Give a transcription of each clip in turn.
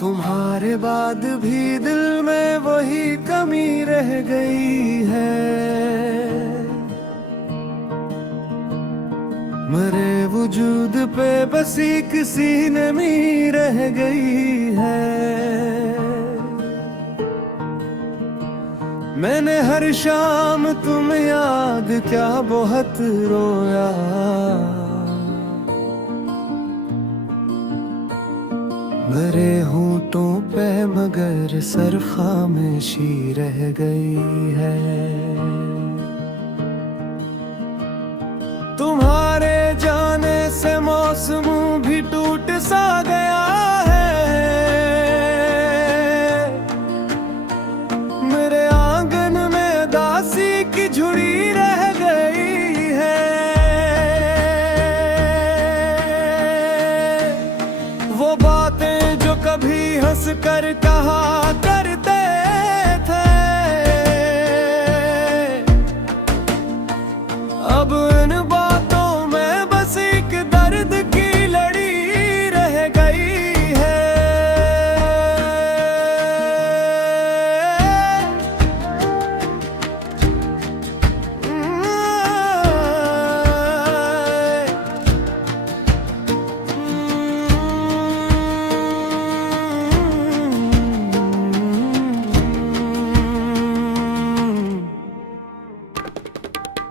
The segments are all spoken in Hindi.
तुम्हारे बाद भी दिल में वही कमी रह गई है। मरे वजूद पे बस एक सीने में रह गई है। मैंने हर शाम तुम याद क्या बहुत रोया। मरे होंठों पे मगर सर खामोशी रह गई है। तुम्हारे जाने से मौसम भी टूट सा गया है। मेरे आंगन में दासी की झुड़ी रह गई है। वो बातें जो कभी हंस कर कहा करते थे, अब इन बातों में बस एक दर्द की लड़ी रह गई है।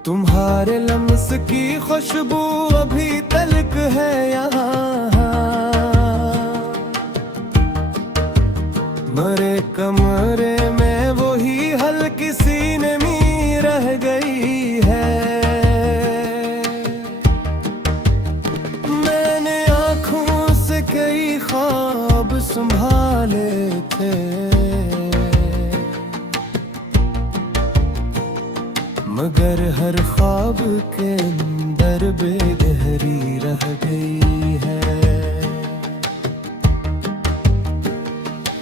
तुम्हारे लम्स की खुशबू अभी तलक है यहाँ। मरे कमरे में वही हल्की सी नमी रह गई है। मैंने आँखों से कई ख्वाब संभाले थे, मगर हर ख्वाब के अंदर बेगहरी रह गई है।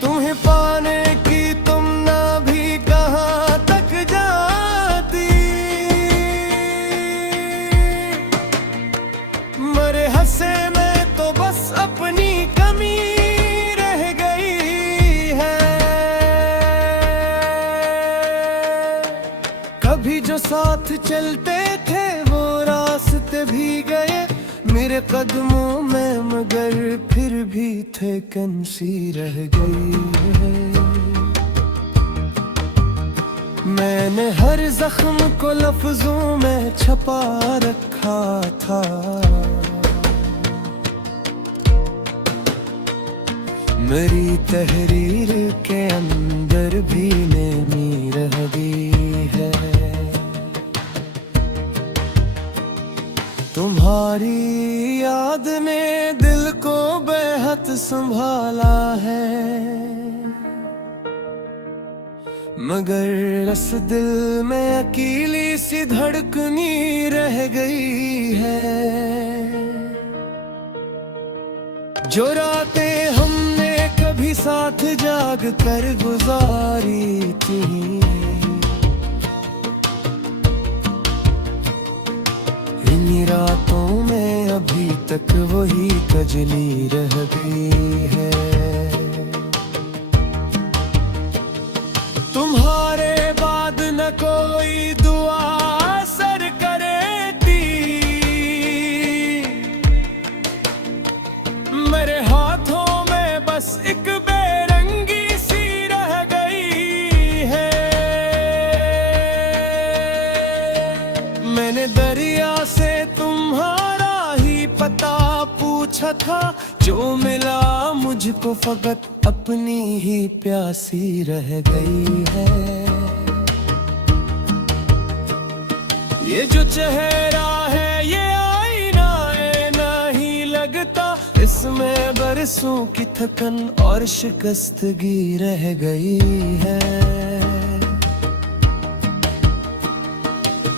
तुम्हें पाने की तुम ना भी कहाँ तक जाती। मरे हंसे में तो बस अपनी कमी रह गई है। कभी जो साथ चलते थे वो रास्ते भी गए मेरे कदमों में, मगर फिर भी थकन सी रह गई है। मैंने हर जख्म को लफ्जों में छपा रखा था, मेरी तहरीर के अंदर भी नमी रह गई है। तुम्हारी याद ने दिल को बेहद संभाला है, मगर इस दिल में अकेली सी धड़कनी रह गई है। जो रातें हमने कभी साथ जाग कर गुजारी थी, रातों में अभी तक वही कजली रह गई है। तुम्हारे बाद न कोई दुआ असर करेती। मेरे हाथों में बस एक बेरंगी सी रह गई है। मैंने दरिया से तुम्हारा ही पता पूछा था, जो मिला मुझको फकत अपनी ही प्यासी रह गई है। ये जो चेहरा है ये आईना नहीं लगता, इसमें बरसों की थकन और शिकस्तगी रह गई है।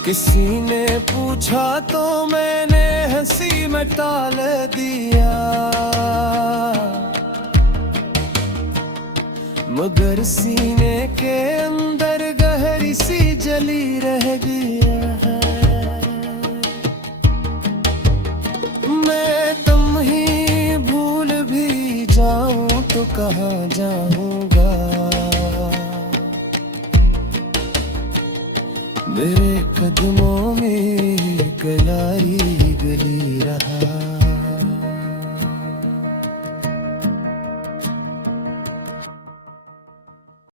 किसी ने पूछा तो मैंने हंसी में टाल दिया, मगर सीने के अंदर गहरी सी जली रह गया है। मैं तुम ही भूल भी जाऊं तो कहाँ जाऊंगा। मेरे कदमों में गलारी गली रहा।